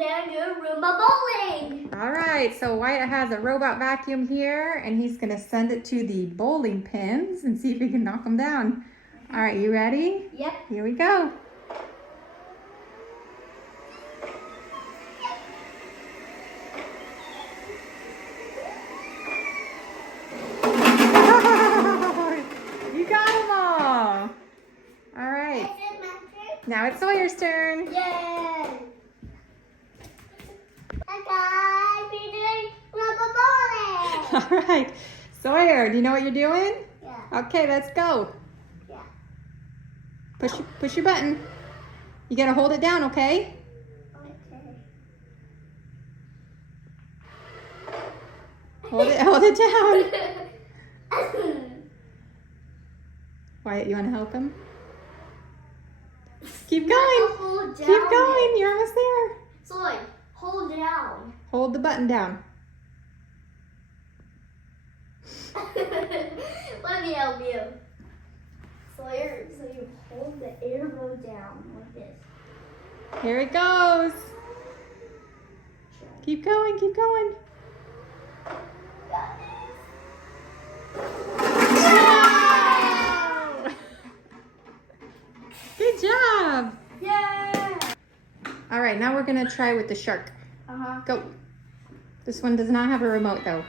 today I'm doing Roomba Bowling. All right, so Wyatt has a robot vacuum here, and he's gonna send it to the bowling pins and see if he can knock them down. All right, you ready? Yep. Here we go. You got them all. All right. Now it's Sawyer's turn. Yay! Hi guys, we're doing Roomba Bowling. All right, Sawyer, do you know what you're doing? Yeah. Okay, let's go. Yeah. Push your button. You gotta hold it down, okay? Okay. Hold it down. Wyatt, you wanna help him? Keep going. Keep going. You're almost there. Soy, hold down. Hold the button down. Let me help you. Sawyer, so you hold the arrow down like this. Here it goes. Keep going. Keep going. Wow! Good job. Yeah. All right, now we're gonna try with the shark. Uh-huh. Go. This one does not have a remote though.